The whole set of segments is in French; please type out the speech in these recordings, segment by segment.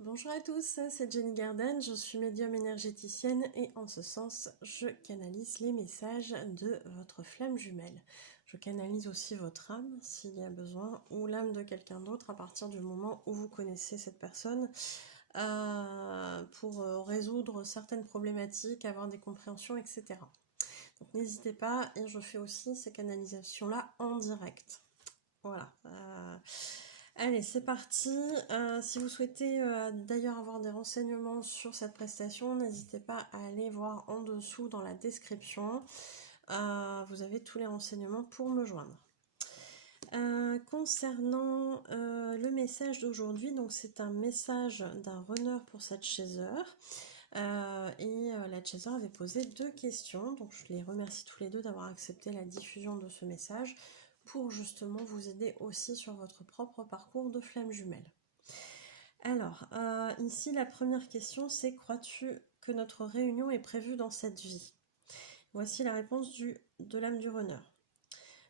Bonjour à tous, c'est Jenny Garden, je suis médium énergéticienne et en ce sens, je canalise les messages de votre flamme jumelle. Je canalise aussi votre âme s'il y a besoin ou l'âme de quelqu'un d'autre à partir du moment où vous connaissez cette personne pour résoudre certaines problématiques, avoir des compréhensions, etc. Donc n'hésitez pas, et je fais aussi ces canalisations-là en direct. Voilà. Allez, c'est parti. Si vous souhaitez d'ailleurs avoir des renseignements sur cette prestation, n'hésitez pas à aller voir en dessous dans la description. Vous avez tous les renseignements pour me joindre. Concernant le message d'aujourd'hui, donc c'est un message d'un runner pour cette chaser. La chaser avait posé 2 questions, donc je les remercie tous les deux d'avoir accepté la diffusion de ce message pour justement vous aider aussi sur votre propre parcours de flamme jumelle. Alors, ici la première question c'est: crois-tu que notre réunion est prévue dans cette vie? Voici la réponse de l'âme du runner.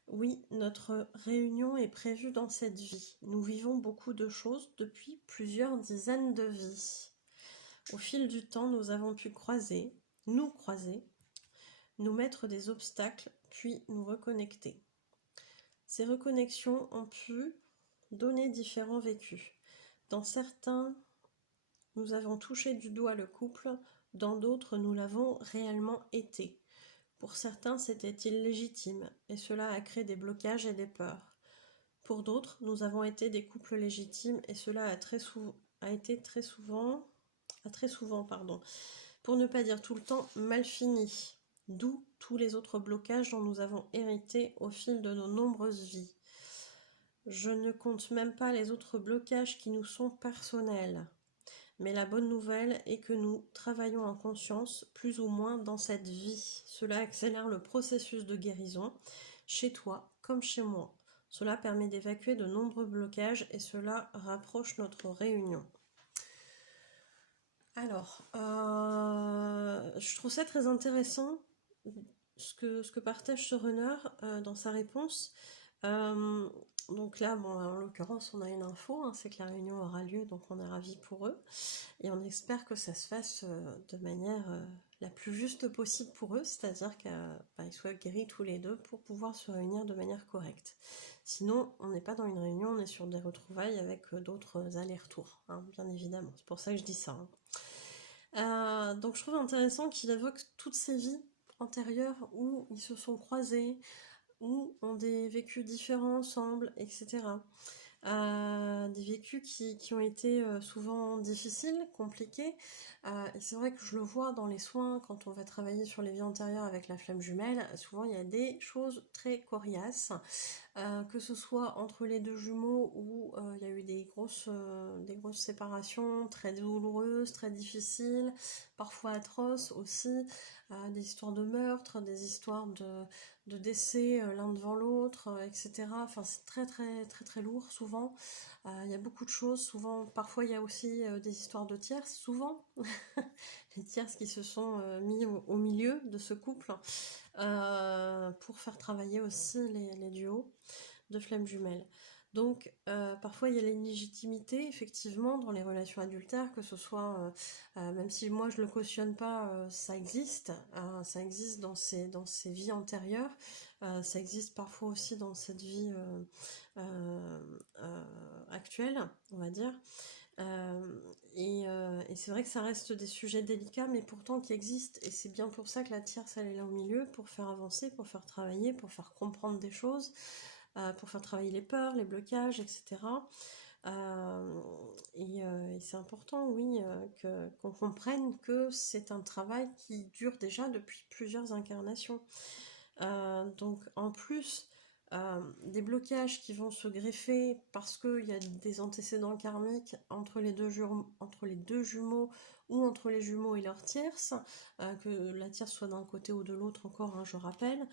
Oui, notre réunion est prévue dans cette vie. Nous vivons beaucoup de choses depuis plusieurs dizaines de vies. Au fil du temps, nous avons pu nous croiser, nous mettre des obstacles, puis nous reconnecter. Ces reconnexions ont pu donner différents vécus. Dans certains, nous avons touché du doigt le couple, dans d'autres, nous l'avons réellement été. Pour certains, c'était illégitime, et cela a créé des blocages et des peurs. Pour d'autres, nous avons été des couples légitimes, et cela a été très souvent, pour ne pas dire tout le temps, mal fini. D'où tous les autres blocages dont nous avons hérité au fil de nos nombreuses vies. Je ne compte même pas les autres blocages qui nous sont personnels. Mais la bonne nouvelle est que nous travaillons en conscience, plus ou moins dans cette vie. Cela accélère le processus de guérison, chez toi comme chez moi. Cela permet d'évacuer de nombreux blocages et cela rapproche notre réunion. Alors, je trouve ça très intéressant, ce que partage ce runner dans sa réponse. Donc là, bon, en l'occurrence, on a une info, hein, c'est que la réunion aura lieu, donc on est ravis pour eux. Et on espère que ça se fasse de manière la plus juste possible pour eux, c'est-à-dire qu'ils soient guéris tous les deux pour pouvoir se réunir de manière correcte. Sinon, on n'est pas dans une réunion, on est sur des retrouvailles avec d'autres allers-retours, hein, bien évidemment. C'est pour ça que je dis ça. Donc je trouve intéressant qu'il évoque toutes ces vies antérieures où ils se sont croisés, où ont des vécus différents ensemble, etc. Des vécus qui ont été souvent difficiles, compliqués. Et c'est vrai que je le vois dans les soins, quand on va travailler sur les vies antérieures avec la flamme jumelle, souvent il y a des choses très coriaces, que ce soit entre les deux jumeaux où il y a eu des grosses séparations très douloureuses, très difficiles, parfois atroces aussi, des histoires de meurtre, des histoires de décès l'un devant l'autre, etc. Enfin, c'est très très très très lourd souvent. Il y a beaucoup de choses. Souvent, parfois, il y a aussi des histoires de tierces. Souvent, les tierces qui se sont mis au milieu de ce couple pour faire travailler aussi les duos de flammes jumelles. Donc, parfois, il y a l'illégitimité, effectivement, dans les relations adultères, que ce soit, même si moi je le cautionne pas, ça existe dans ces vies antérieures, ça existe parfois aussi dans cette vie actuelle, on va dire. Et c'est vrai que ça reste des sujets délicats, mais pourtant qui existent, et c'est bien pour ça que la tierce, elle est là au milieu, pour faire avancer, pour faire travailler, pour faire comprendre des choses, pour faire travailler les peurs, les blocages, etc. Et c'est important, oui, qu'on comprenne que c'est un travail qui dure déjà depuis plusieurs incarnations. Donc en plus des blocages qui vont se greffer parce qu'il y a des antécédents karmiques entre les deux jumeaux ou entre les jumeaux et leur tierce, que la tierce soit d'un côté ou de l'autre encore, hein, je rappelle,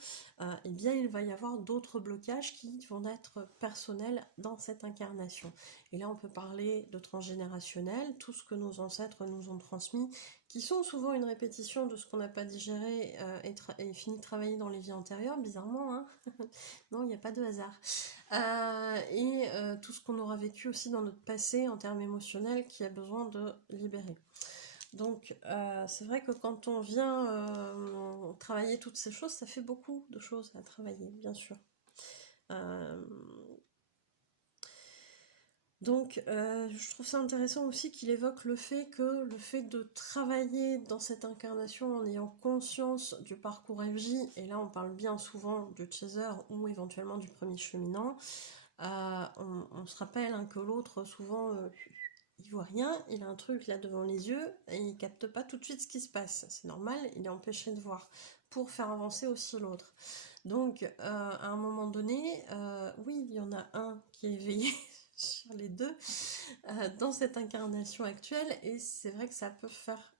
eh bien il va y avoir d'autres blocages qui vont être personnels dans cette incarnation. Et là, on peut parler de transgénérationnel, tout ce que nos ancêtres nous ont transmis, qui sont souvent une répétition de ce qu'on n'a pas digéré et fini de travailler dans les vies antérieures, bizarrement, hein. Non, il n'y a pas de hasard. Tout ce qu'on aura vécu aussi dans notre passé en termes émotionnels qui a besoin de libérer. Donc, c'est vrai que quand on vient travailler toutes ces choses, ça fait beaucoup de choses à travailler, bien sûr. Donc, je trouve ça intéressant aussi qu'il évoque le fait de travailler dans cette incarnation en ayant conscience du parcours FJ, et là on parle bien souvent du chaser ou éventuellement du premier cheminant, on se rappelle hein, que l'autre souvent il voit rien, il a un truc là devant les yeux et il capte pas tout de suite ce qui se passe, c'est normal, il est empêché de voir pour faire avancer aussi l'autre. Donc à un moment donné, oui il y en a un qui est éveillé sur les deux dans cette incarnation actuelle, et c'est vrai que ça peut faire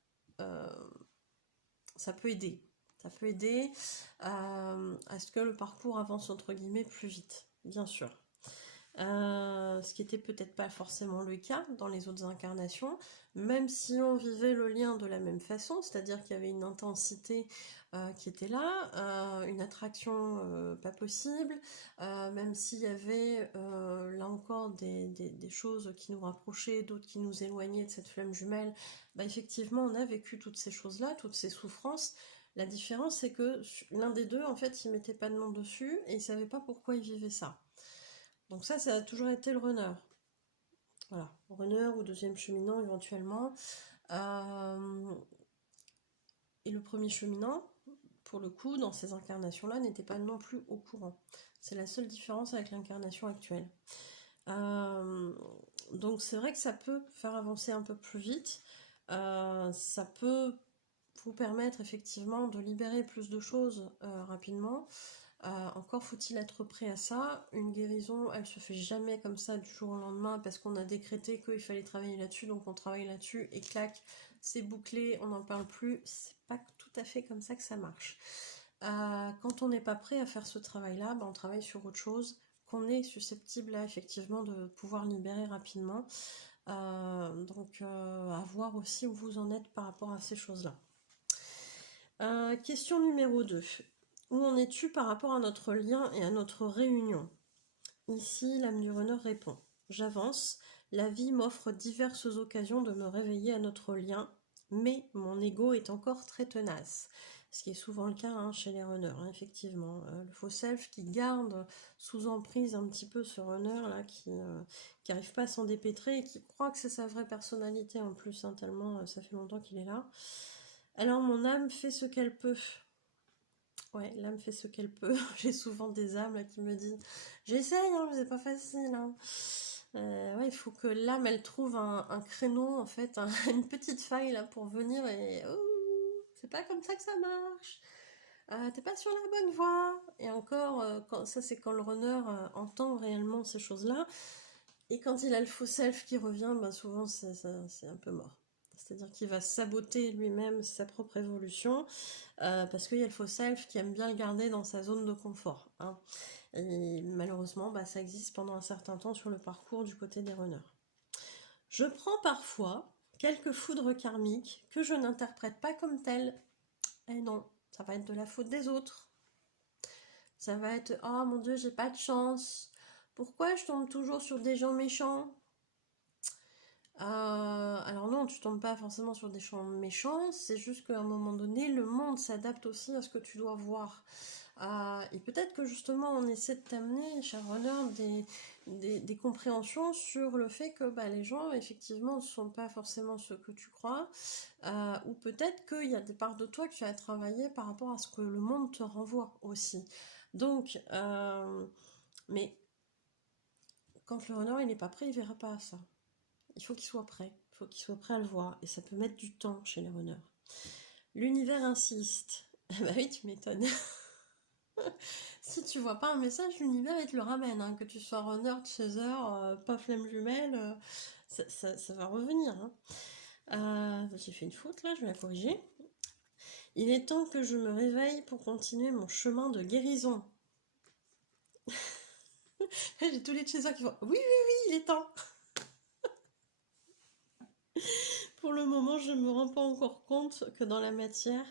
ça peut aider à ce que le parcours avance entre guillemets plus vite, bien sûr. Ce qui était peut-être pas forcément le cas dans les autres incarnations, même si on vivait le lien de la même façon, c'est-à-dire qu'il y avait une intensité qui était là, une attraction pas possible, même s'il y avait là encore des choses qui nous rapprochaient, d'autres qui nous éloignaient de cette flamme jumelle, bah effectivement on a vécu toutes ces choses-là, toutes ces souffrances. La différence c'est que l'un des deux en fait il mettait pas de nom dessus et il savait pas pourquoi il vivait ça. Donc ça a toujours été le runner. Voilà, runner ou deuxième cheminant éventuellement. Et le premier cheminant, pour le coup, dans ces incarnations-là, n'était pas non plus au courant. C'est la seule différence avec l'incarnation actuelle. Donc c'est vrai que ça peut faire avancer un peu plus vite. Ça peut vous permettre effectivement de libérer plus de choses rapidement. Encore faut-il être prêt à ça. Une guérison, elle se fait jamais comme ça du jour au lendemain parce qu'on a décrété qu'il fallait travailler là-dessus, donc on travaille là-dessus et clac, c'est bouclé, on n'en parle plus. C'est pas tout à fait comme ça que ça marche. Quand on n'est pas prêt à faire ce travail-là, on travaille sur autre chose qu'on est susceptible là effectivement de pouvoir libérer rapidement. Donc à voir aussi où vous en êtes par rapport à ces choses-là. Question numéro 2. Où en es-tu par rapport à notre lien et à notre réunion? Ici, l'âme du runner répond. J'avance, la vie m'offre diverses occasions de me réveiller à notre lien, mais mon ego est encore très tenace. Ce qui est souvent le cas hein, chez les runners, hein, effectivement. Le faux self qui garde sous emprise un petit peu ce runner là, qui n'arrive pas à s'en dépêtrer et qui croit que c'est sa vraie personnalité en plus, hein, tellement ça fait longtemps qu'il est là. Alors mon âme fait ce qu'elle peut. Ouais, l'âme fait ce qu'elle peut. J'ai souvent des âmes là, qui me disent j'essaye, hein, mais c'est pas facile. Hein. Ouais, il faut que l'âme elle trouve un créneau, en fait, une petite faille là pour venir et c'est pas comme ça que ça marche. T'es pas sur la bonne voie. Et encore, ça c'est quand le runner entend réellement ces choses-là. Et quand il a le faux self qui revient, souvent c'est un peu mort. C'est-à-dire qu'il va saboter lui-même sa propre évolution parce qu'il y a le faux self qui aime bien le garder dans sa zone de confort. Hein. Et malheureusement, ça existe pendant un certain temps sur le parcours du côté des runners. Je prends parfois quelques foudres karmiques que je n'interprète pas comme telles. Et non, ça va être de la faute des autres. Ça va être « Oh mon Dieu, j'ai pas de chance. Pourquoi je tombe toujours sur des gens méchants ?» Alors non, tu tombes pas forcément sur des gens méchants, c'est juste qu'à un moment donné, le monde s'adapte aussi à ce que tu dois voir. Et peut-être que justement, on essaie de t'amener, cher runner, des compréhensions sur le fait que les gens, effectivement, ne sont pas forcément ceux que tu crois, ou peut-être qu'il y a des parts de toi que tu as travaillé par rapport à ce que le monde te renvoie aussi. Donc, mais quand le runner il n'est pas prêt, il verra pas ça. Il faut qu'il soit prêt. Il faut qu'il soit prêt à le voir. Et ça peut mettre du temps chez les runners. L'univers insiste. Bah oui, tu m'étonnes. Si tu vois pas un message, l'univers il te le ramène. Hein. Que tu sois runner, chaser, pas flamme jumelle, ça va revenir. Hein. J'ai fait une faute là, je vais la corriger. Il est temps que je me réveille pour continuer mon chemin de guérison. J'ai tous les chasers qui font oui, il est temps. le moment, je ne me rends pas encore compte que dans la matière,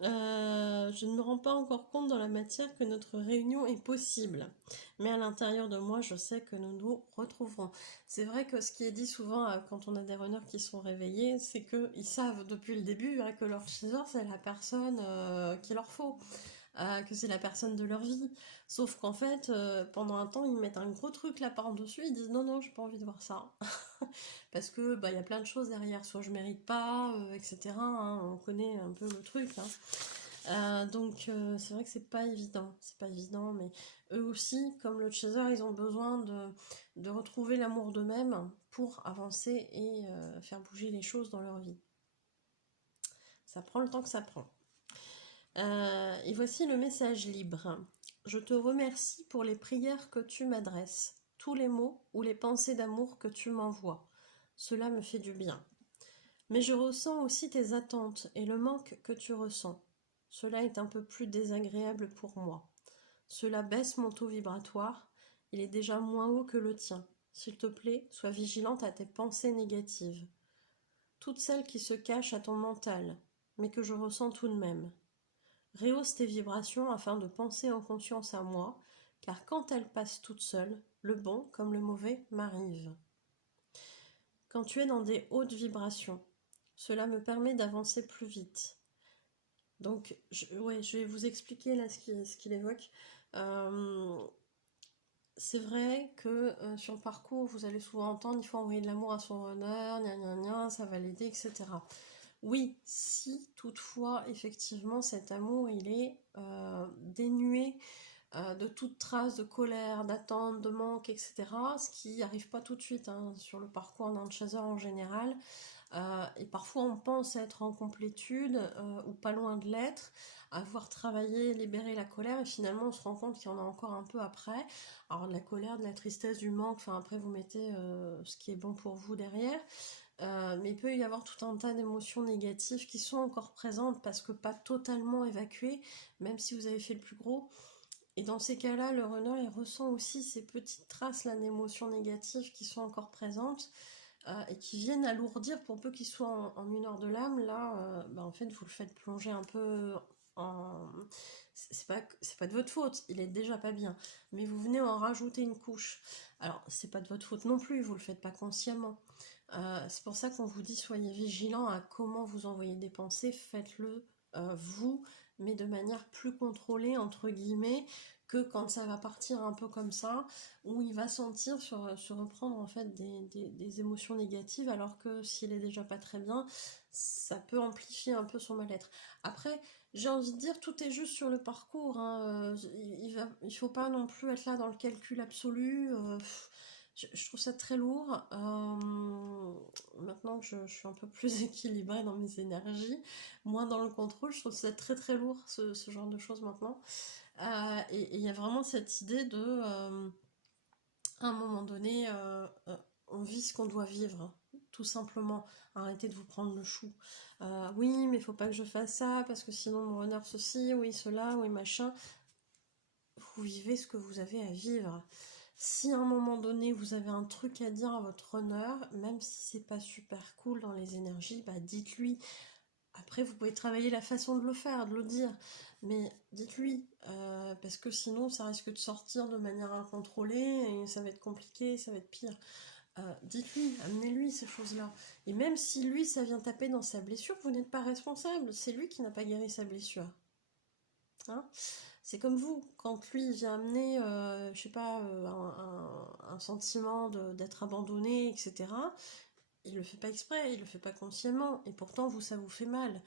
je ne me rends pas encore compte dans la matière que notre réunion est possible. Mais à l'intérieur de moi, je sais que nous nous retrouverons. C'est vrai que ce qui est dit souvent quand on a des runners qui sont réveillés, c'est qu'ils savent depuis le début que leur chaser, c'est la personne qu'il leur faut. Que c'est la personne de leur vie. Sauf qu'en fait, pendant un temps, ils mettent un gros truc là par-dessus, ils disent non, non, j'ai pas envie de voir ça. Parce que y a plein de choses derrière, soit je mérite pas, etc. Hein, on connaît un peu le truc. Hein. Donc c'est vrai que c'est pas évident, mais eux aussi, comme le chaser, ils ont besoin de retrouver l'amour d'eux-mêmes pour avancer et faire bouger les choses dans leur vie. Ça prend le temps que ça prend. Et voici le message libre. Je te remercie pour les prières que tu m'adresses, tous les mots ou les pensées d'amour que tu m'envoies. Cela me fait du bien. Mais je ressens aussi tes attentes et le manque que tu ressens. Cela est un peu plus désagréable pour moi. Cela baisse mon taux vibratoire. Il est déjà moins haut que le tien. S'il te plaît, sois vigilante à tes pensées négatives. Toutes celles qui se cachent à ton mental, mais que je ressens tout de même. Rehausse tes vibrations afin de penser en conscience à moi, car quand elles passent toutes seules, le bon comme le mauvais m'arrive. Quand tu es dans des hautes vibrations, cela me permet d'avancer plus vite. Donc, je vais vous expliquer là ce qu'il évoque. C'est vrai que sur le parcours, vous allez souvent entendre il faut envoyer de l'amour à son runner, gna gna gna, ça va l'aider, etc. Oui, si toutefois, effectivement, cet amour, il est dénué de toute trace de colère, d'attente, de manque, etc. Ce qui n'arrive pas tout de suite hein, sur le parcours d'un chaser en général. Et parfois, on pense être en complétude ou pas loin de l'être, avoir travaillé, libéré la colère, et finalement, on se rend compte qu'il y en a encore un peu après. Alors, de la colère, de la tristesse, du manque, enfin, après, vous mettez ce qui est bon pour vous derrière. Mais il peut y avoir tout un tas d'émotions négatives qui sont encore présentes parce que pas totalement évacuées, même si vous avez fait le plus gros. Et dans ces cas-là, le runner il ressent aussi ces petites traces là d'émotions négatives qui sont encore présentes et qui viennent alourdir pour peu qu'ils soient en une heure de l'âme. Là, en fait, vous le faites plonger un peu en. C'est pas de votre faute, il est déjà pas bien, mais vous venez en rajouter une couche. Alors, c'est pas de votre faute non plus, vous le faites pas consciemment. C'est pour ça qu'on vous dit soyez vigilant à comment vous envoyez des pensées, faites-le vous, mais de manière plus contrôlée entre guillemets que quand ça va partir un peu comme ça, où il va sentir se reprendre en fait des émotions négatives, alors que s'il est déjà pas très bien, ça peut amplifier un peu son mal-être. Après, j'ai envie de dire, tout est juste sur le parcours, hein. Il faut pas non plus être là dans le calcul absolu. Je trouve ça très lourd. Maintenant que je suis un peu plus équilibrée dans mes énergies, moins dans le contrôle, je trouve ça très très lourd ce genre de choses maintenant. Et il y a vraiment cette idée de, à un moment donné, on vit ce qu'on doit vivre, tout simplement. Arrêtez de vous prendre le chou. Oui, mais il faut pas que je fasse ça parce que sinon mon honneur ceci, oui cela, oui machin. Vous vivez ce que vous avez à vivre. Si à un moment donné vous avez un truc à dire à votre honneur, même si c'est pas super cool dans les énergies, dites-lui. Après vous pouvez travailler la façon de le faire, de le dire, mais dites-lui, parce que sinon ça risque de sortir de manière incontrôlée et ça va être compliqué, ça va être pire. Dites-lui, amenez-lui ces choses-là. Et même si lui ça vient taper dans sa blessure, vous n'êtes pas responsable, c'est lui qui n'a pas guéri sa blessure. Hein, c'est comme vous, quand lui vient amener, je sais pas, un sentiment d'être abandonné, etc. Il le fait pas exprès, il le fait pas consciemment, et pourtant vous, ça vous fait mal.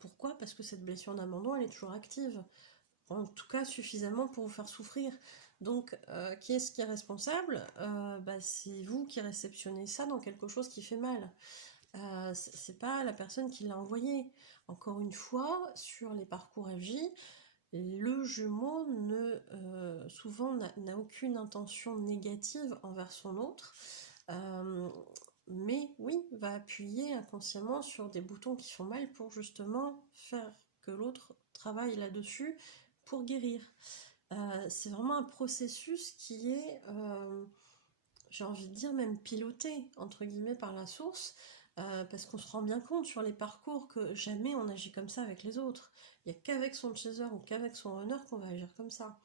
Pourquoi? Parce que cette blessure d'abandon, elle est toujours active. En tout cas, suffisamment pour vous faire souffrir. Donc, qui est-ce qui est responsable? C'est vous qui réceptionnez ça dans quelque chose qui fait mal. C'est pas la personne qui l'a envoyé. Encore une fois, sur les parcours FJ, le jumeau souvent n'a aucune intention négative envers son autre, mais oui, va appuyer inconsciemment sur des boutons qui font mal pour justement faire que l'autre travaille là-dessus pour guérir. C'est vraiment un processus qui est, j'ai envie de dire, même piloté, entre guillemets, par la source, parce qu'on se rend bien compte sur les parcours que jamais on agit comme ça avec les autres. Il n'y a qu'avec son chaser ou qu'avec son runner qu'on va agir comme ça.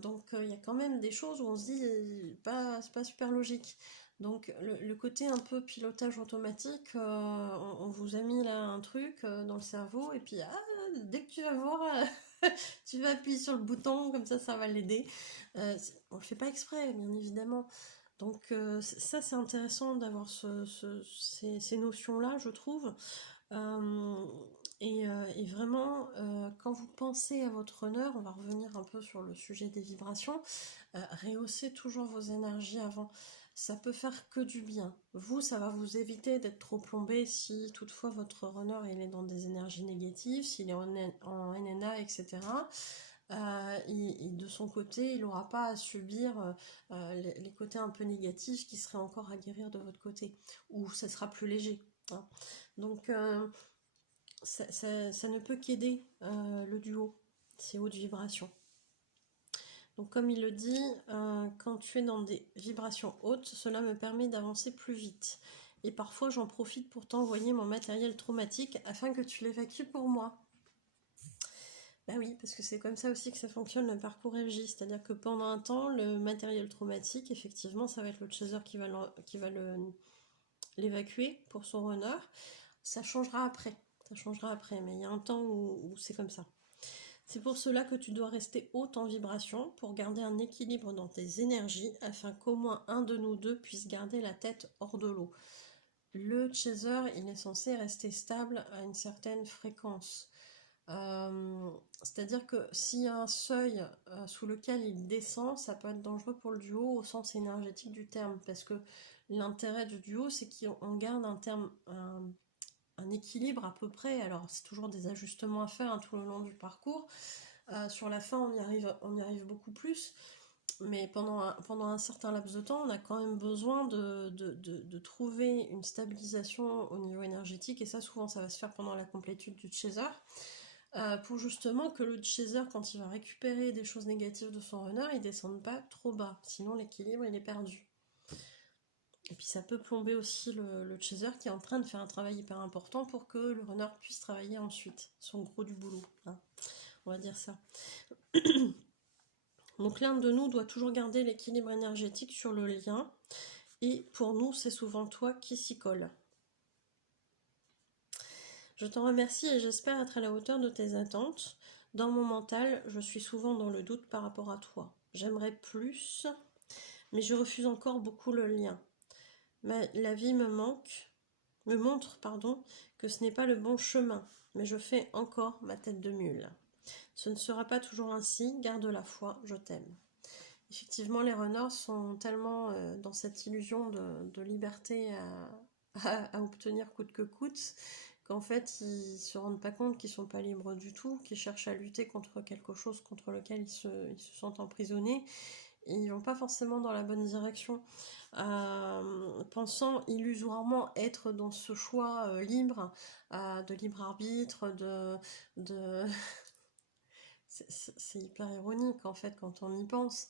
Donc il y a quand même des choses où on se dit c'est pas super logique. Donc le côté un peu pilotage automatique, on vous a mis là un truc dans le cerveau et puis dès que tu vas voir, tu vas appuyer sur le bouton comme ça va l'aider. On le fait pas exprès, bien évidemment. Donc ça c'est intéressant d'avoir ces notions-là, je trouve. Euh, et vraiment, quand vous pensez à votre honneur, on va revenir un peu sur le sujet des vibrations, rehaussez toujours vos énergies avant. Ça peut faire que du bien. Vous, ça va vous éviter d'être trop plombé si toutefois votre runner il est dans des énergies négatives, s'il est en NNA, etc. De son côté, il n'aura pas à subir les côtés un peu négatifs qui seraient encore à guérir de votre côté, ou ça sera plus léger. Hein. Donc, ça ne peut qu'aider le duo, ces hautes vibrations. Donc comme il le dit, quand tu es dans des vibrations hautes, cela me permet d'avancer plus vite. Et parfois j'en profite pour t'envoyer mon matériel traumatique afin que tu l'évacues pour moi. Bah oui, parce que c'est comme ça aussi que ça fonctionne le parcours FJ, c'est-à-dire que pendant un temps, le matériel traumatique, effectivement, ça va être le chaser qui va l'évacuer pour son runner. Ça changera après, mais il y a un temps où c'est comme ça. C'est pour cela que tu dois rester haute en vibration pour garder un équilibre dans tes énergies afin qu'au moins un de nous deux puisse garder la tête hors de l'eau. Le chaser, il est censé rester stable à une certaine fréquence. C'est-à-dire que s'il y a un seuil sous lequel il descend, ça peut être dangereux pour le duo au sens énergétique du terme, parce que l'intérêt du duo, c'est qu'on garde un équilibre à peu près. Alors c'est toujours des ajustements à faire tout le long du parcours. Sur la fin, on y arrive beaucoup plus. Mais pendant un certain laps de temps, on a quand même besoin de trouver une stabilisation au niveau énergétique. Et ça, souvent, ça va se faire pendant la complétude du chaser. Pour justement que le chaser, quand il va récupérer des choses négatives de son runner, il ne descende pas trop bas. Sinon, l'équilibre, il est perdu. Et puis ça peut plomber aussi le chaser qui est en train de faire un travail hyper important pour que le runner puisse travailler ensuite. Son gros du boulot. Hein. On va dire ça. Donc l'un de nous doit toujours garder l'équilibre énergétique sur le lien. Et pour nous, c'est souvent toi qui s'y colle. Je t'en remercie et j'espère être à la hauteur de tes attentes. Dans mon mental, je suis souvent dans le doute par rapport à toi. J'aimerais plus, mais je refuse encore beaucoup le lien. La vie me montre, que ce n'est pas le bon chemin, mais je fais encore ma tête de mule. Ce ne sera pas toujours ainsi, garde la foi, je t'aime. Effectivement, les runners sont tellement dans cette illusion de liberté à obtenir coûte que coûte, qu'en fait, ils se rendent pas compte qu'ils sont pas libres du tout, qu'ils cherchent à lutter contre quelque chose contre lequel ils se sentent emprisonnés, et ils vont pas forcément dans la bonne direction, pensant illusoirement être dans ce choix libre, de libre arbitre, de... c'est hyper ironique en fait quand on y pense.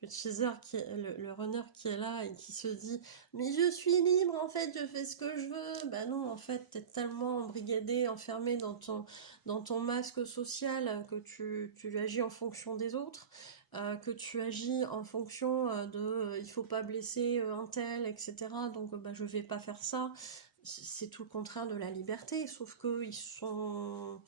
Le chaser, le runner qui est là et qui se dit mais je suis libre en fait, je fais ce que je veux. Bah non, en fait t'es tellement embrigadé, enfermé dans ton masque social que tu agis en fonction des autres, que tu agis en fonction il faut pas blesser un tel, etc. Donc bah je vais pas faire ça. C'est tout le contraire de la liberté, sauf que ils sont...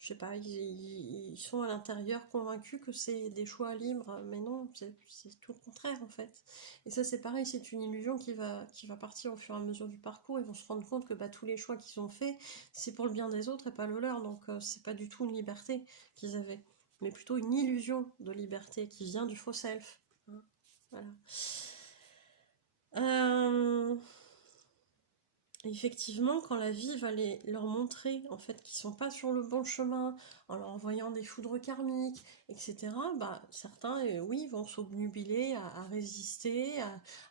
Je sais pas, ils sont à l'intérieur convaincus que c'est des choix libres, mais non, c'est tout le contraire en fait. Et ça c'est pareil, c'est une illusion qui va partir au fur et à mesure du parcours. Ils vont se rendre compte que tous les choix qu'ils ont faits, c'est pour le bien des autres et pas le leur, donc c'est pas du tout une liberté qu'ils avaient, mais plutôt une illusion de liberté qui vient du faux self. Hein, voilà. Effectivement, quand la vie va leur montrer en fait qu'ils sont pas sur le bon chemin, en leur envoyant des foudres karmiques, etc., bah, certains, oui, vont s'obnubiler à résister,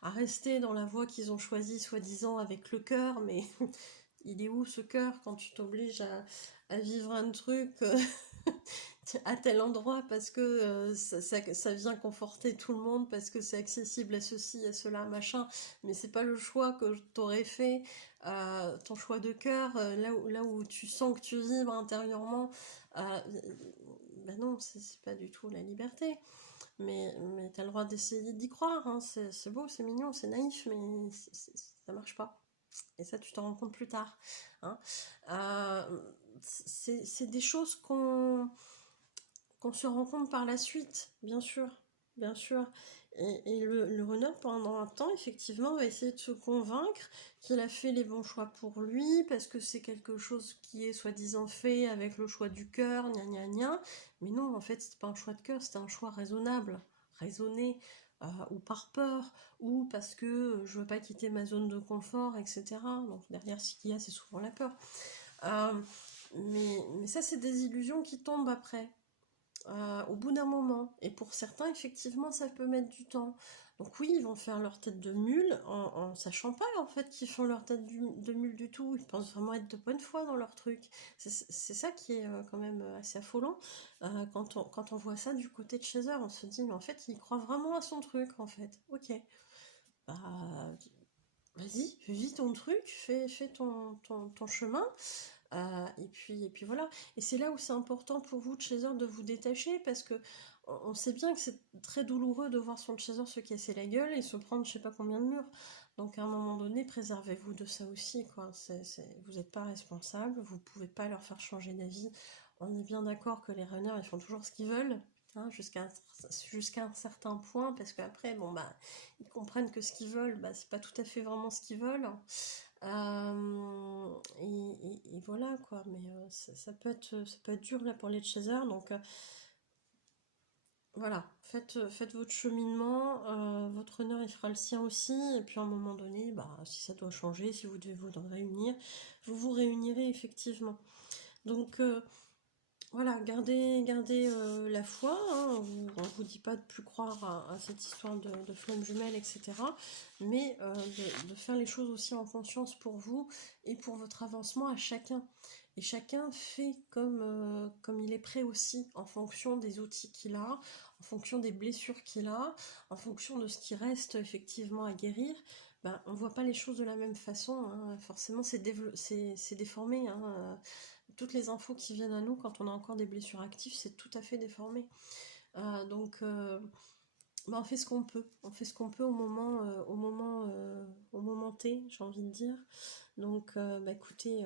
à rester dans la voie qu'ils ont choisie, soi-disant avec le cœur, mais il est où ce cœur quand tu t'obliges à vivre un truc à tel endroit parce que ça vient conforter tout le monde, parce que c'est accessible à ceci, à cela, machin, mais c'est pas le choix que t'aurais fait, ton choix de cœur, là où tu sens que tu vibres intérieurement, euh, ben non, c'est pas du tout la liberté. Mais t'as le droit d'essayer d'y croire, hein, c'est beau, c'est mignon, c'est naïf, mais ça marche pas. Et ça, tu t'en rends compte plus tard. Hein. Euh, c'est des choses qu'on se rend compte par la suite, bien sûr, bien sûr. Et le runner, pendant un temps, effectivement, va essayer de se convaincre qu'il a fait les bons choix pour lui, parce que c'est quelque chose qui est soi-disant fait avec le choix du cœur, gna gna gna. Mais non, en fait, c'était pas un choix de cœur, c'était un choix raisonnable, raisonné, ou par peur, ou parce que je veux pas quitter ma zone de confort, etc. Donc derrière ce qu'il y a, c'est souvent la peur. Euh, mais ça, c'est des illusions qui tombent après, au bout d'un moment. Et pour certains, effectivement, ça peut mettre du temps. Donc oui, ils vont faire leur tête de mule en sachant pas en fait qu'ils font leur tête de mule du tout. Ils pensent vraiment être de bonne foi dans leur truc. C'est ça qui est quand même assez affolant. Quand on voit ça du côté de chez eux, on se dit mais en fait il croit vraiment à son truc en fait. Ok, bah vas-y, vis ton truc, fais ton chemin. Et puis voilà. Et c'est là où c'est important pour vous, chaser, de vous détacher, parce que on sait bien que c'est très douloureux de voir son chaser se casser la gueule et se prendre je sais pas combien de murs. Donc à un moment donné, préservez-vous de ça aussi, quoi. Vous n'êtes pas responsable, vous pouvez pas leur faire changer d'avis. On est bien d'accord que les runners, ils font toujours ce qu'ils veulent, hein, jusqu'à un certain point, parce qu'après, bon bah, ils comprennent que ce qu'ils veulent, bah, c'est pas tout à fait vraiment ce qu'ils veulent. Et voilà quoi, mais ça peut être dur là pour les chasers, donc voilà, faites votre cheminement, votre honneur il fera le sien aussi, et puis à un moment donné, bah, si ça doit changer, si vous devez vous réunir, vous vous réunirez effectivement. Donc voilà, gardez la foi, hein, on ne vous dit pas de plus croire à cette histoire de flammes jumelles, etc. Mais de faire les choses aussi en conscience pour vous et pour votre avancement à chacun. Et chacun fait comme il est prêt aussi, en fonction des outils qu'il a, en fonction des blessures qu'il a, en fonction de ce qui reste effectivement à guérir. Ben, on ne voit pas les choses de la même façon, hein. Forcément c'est déformé, hein. Toutes les infos qui viennent à nous quand on a encore des blessures actives, c'est tout à fait déformé. Bah, on fait ce qu'on peut. On fait ce qu'on peut au moment T, j'ai envie de dire. Donc, bah, écoutez,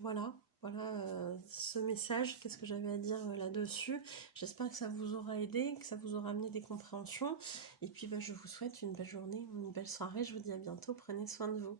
voilà. Voilà ce message, qu'est-ce que j'avais à dire là-dessus. J'espère que ça vous aura aidé, que ça vous aura amené des compréhensions. Et puis bah, je vous souhaite une belle journée, une belle soirée. Je vous dis à bientôt, prenez soin de vous.